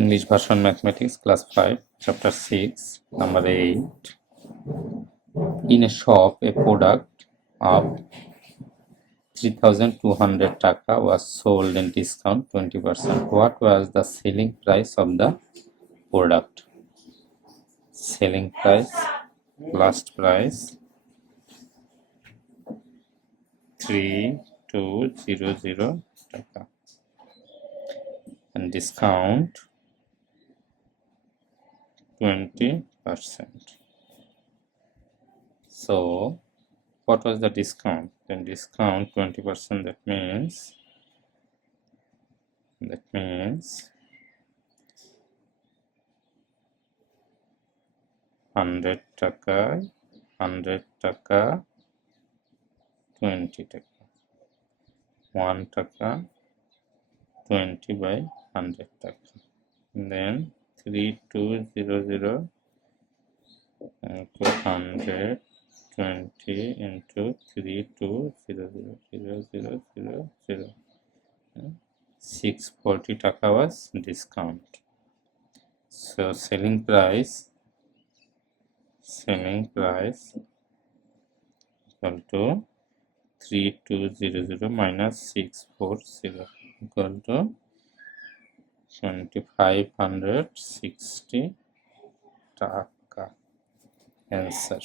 English version mathematics class 5 chapter 6 number 8. In a shop a product of 3200 taka was sold in discount 20%. What was the selling price of the product? Selling price, last price 3200 taka and discount 20%. So what was the discount? Then discount 20%, that means 100 taka 20 taka 1 taka 20 by 100 taka, and then 3200 into 100 20 into 32000000, 640 taka was discount. So selling price equal to 3200 minus 640 equal to 2560 taka. Answer.